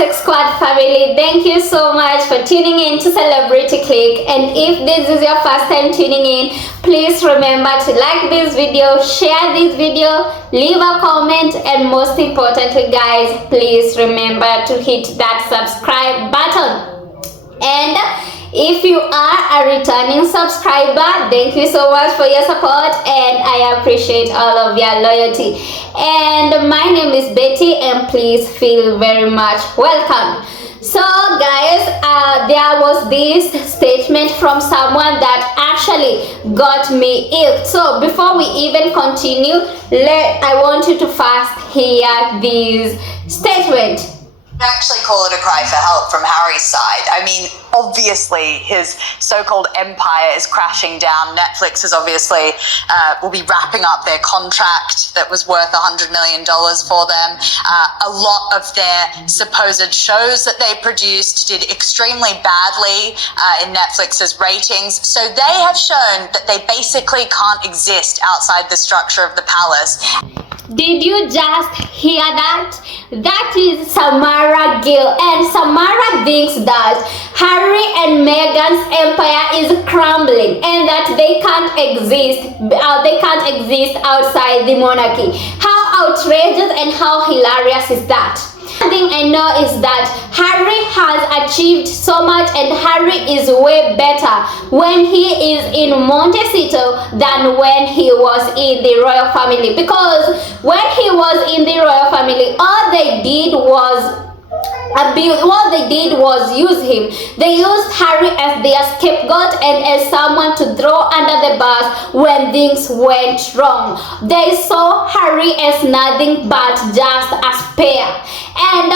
Sussex Squad family, thank you so much for tuning in to Celebrity Click. And if this is your first time tuning in, please remember to like this video, share this video, leave a comment, and most importantly guys, please remember to hit that subscribe button. And if you are a returning subscriber, thank you so much for your support and I appreciate all of your loyalty. And my name is Betty and please feel very much welcome. So guys, there was this statement from someone that actually got me ill. So before we even continue, I want you to first hear this statement. Actually call it a cry for help from Harry's side. I mean, obviously his so-called empire is crashing down. Netflix is obviously will be wrapping up their contract that was worth $100 million for them. A lot of their supposed shows that they produced did extremely badly in Netflix's ratings. So they have shown that they basically can't exist outside the structure of the palace. Did you just hear that? That is Samara Gill, and Samara thinks that Harry and Meghan's empire is crumbling and that they can't exist outside the monarchy. How outrageous and how hilarious is that? One thing I know is that Harry has achieved so much and Harry is way better when he is in Montecito than when he was in the royal family, because when he was in the royal family, all they did was use him. They used Harry as their scapegoat and as someone to throw under the bus when things went wrong. They saw Harry as nothing but just a spare. And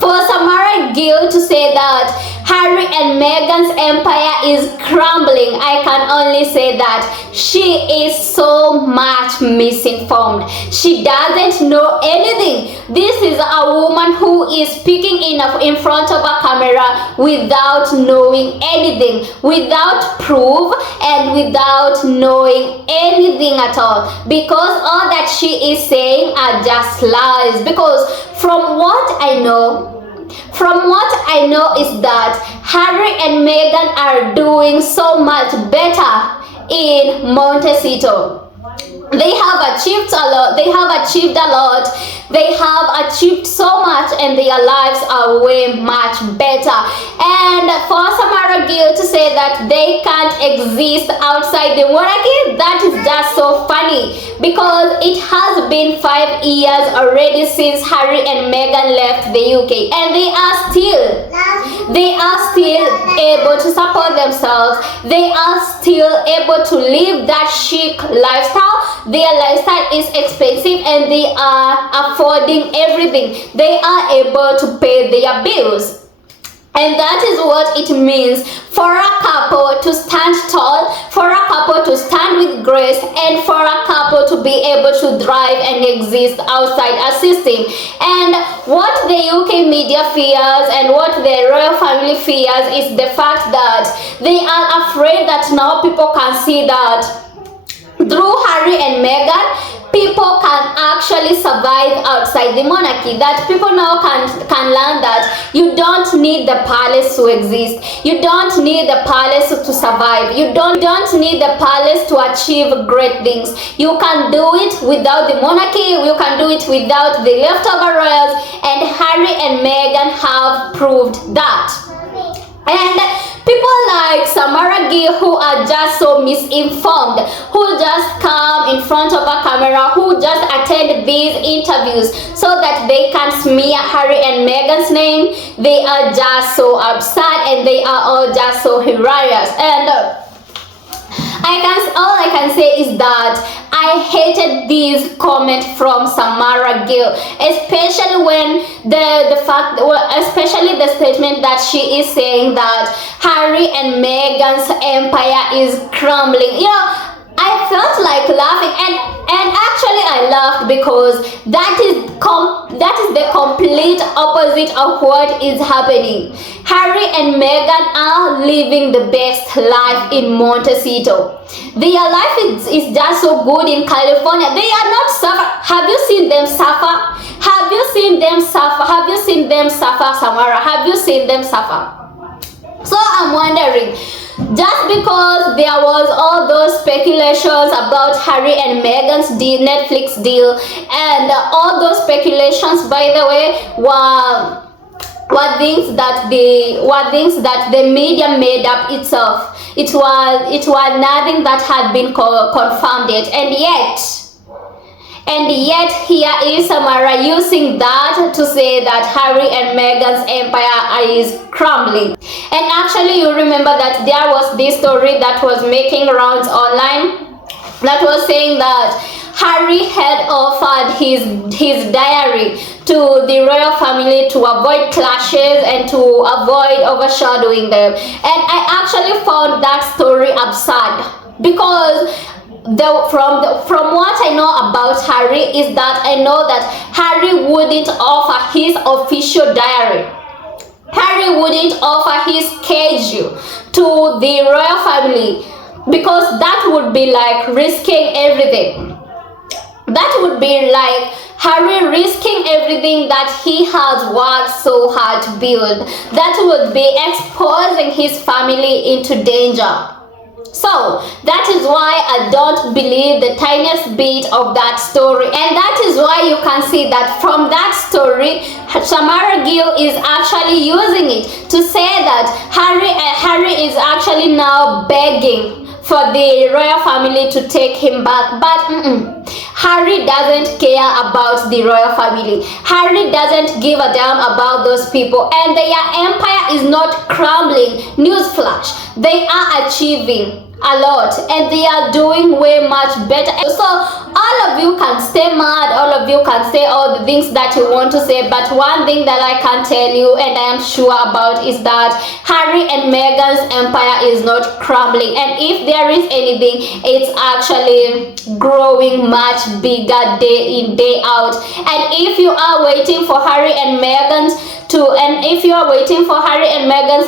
for Samara Gill to say that Harry and Meghan's empire is crumbling, I can only say that she is so much misinformed. She doesn't know anything. This is a woman who is speaking in front of a camera without knowing anything, without proof, and without knowing anything at all, because all that she is saying are just lies. Because from what I know is that Harry and Meghan are doing so much better in Montecito. They have achieved a lot. They have achieved so much and their lives are way much better. And for Samara Gill to say that they can't exist outside the monarchy, that is just so funny, because it has been 5 years already since Harry and Meghan left the UK and they are still able to support themselves. They are still able to live that chic lifestyle. Their lifestyle is expensive and they are affording everything. They are able to pay their bills. And that is what it means for a couple to stand tall, for a couple to stand with grace, and for a couple to be able to thrive and exist outside a system. And what the UK media fears and what the royal family fears is the fact that they are afraid that now people can see that through Harry and Meghan, people can actually survive outside the monarchy. That people now can learn that you don't need the palace to exist. You don't need the palace to survive. You don't need the palace to achieve great things. You can do it without the monarchy. You can do it without the leftover royals. And Harry and Meghan have proved that. And people like Samara Gill, who are just so misinformed, who just come in front of a camera, who just attend these interviews so that they can smear Harry and Meghan's name, they are just so absurd and they are all just so hilarious. And all I can say is that I hated this comment from Samara Gill, especially when especially the statement that she is saying that Harry and Meghan's empire is crumbling. You know, I felt like laughing, and actually I laughed because that is the complete opposite of what is happening. Harry and Meghan are living the best life in Montecito. Their life is just so good in California. They are not suffering. Have you seen them suffer? Have you seen them them suffer, Samara? Have you seen them suffer? So I'm wondering, just because there was all those speculations about Harry and Meghan's Netflix deal, and all those speculations, by the way, were things that the media made up itself. It was nothing that had been confirmed yet, and yet here is Samara using that to say that Harry and Meghan's empire is crumbling. And actually, you remember that there was this story that was making rounds online that was saying that Harry had offered his diary to the royal family to avoid clashes and to avoid overshadowing them. And I actually found that story absurd, because from what I know about Harry is that I know that Harry wouldn't offer his official diary. Harry wouldn't offer his schedule to the royal family, because that would be like risking everything. That would be like Harry risking everything that he has worked so hard to build. That would be exposing his family into danger. So that is why I don't believe the tiniest bit of that story, and that is why you can see that from that story Samara Gill is actually using it to say that Harry is actually now begging for the royal family to take him back. But Harry doesn't care about the royal family. Harry doesn't give a damn about those people, and their empire is not crumbling. Newsflash, they are achieving a lot, and they are doing way much better. So all of you can stay mad, all of you can say all the things that you want to say, but one thing that I can tell you and I am sure about is that Harry and Meghan's empire is not crumbling, and if there is anything, it's actually growing much bigger day in, day out. And if you are waiting for Harry and Meghan's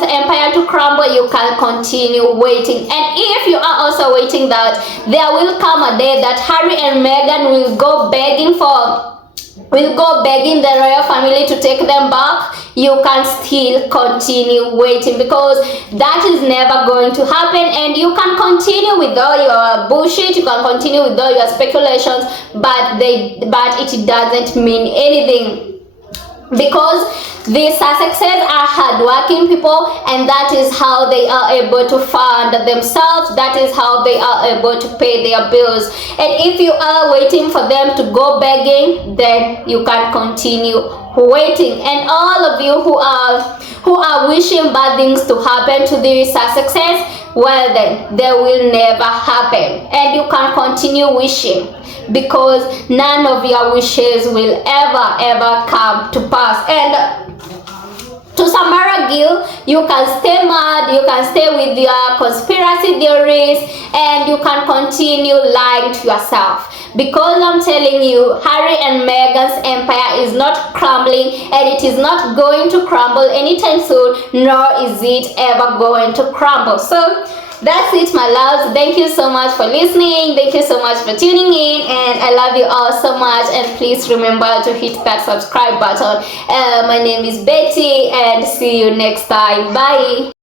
empire to crumble, you can continue waiting. And if you are also waiting that there will come a day that Harry and Meghan will go begging the royal family to take them back, you can still continue waiting, because that is never going to happen. And you can continue with all your bullshit, you can continue with all your speculations, but it doesn't mean anything, because the sussexes are hardworking people, and that is how they are able to fund themselves. That is how they are able to pay their bills. And if you are waiting for them to go begging, then you can continue waiting. And all of you who are wishing bad things to happen to the sussexes, well then, they will never happen, and you can continue wishing, because none of your wishes will ever come to pass. And to Samara Gill, you can stay mad, you can stay with your conspiracy theories, and you can continue lying to yourself, because I'm telling you, Harry and Meghan's empire is not crumbling, and it is not going to crumble anytime soon, nor is it ever going to crumble. So that's it, my loves. Thank you so much for listening. Thank you so much for tuning in, and I love you all so much. And please remember to hit that subscribe button. My name is Betty, and see you next time. Bye.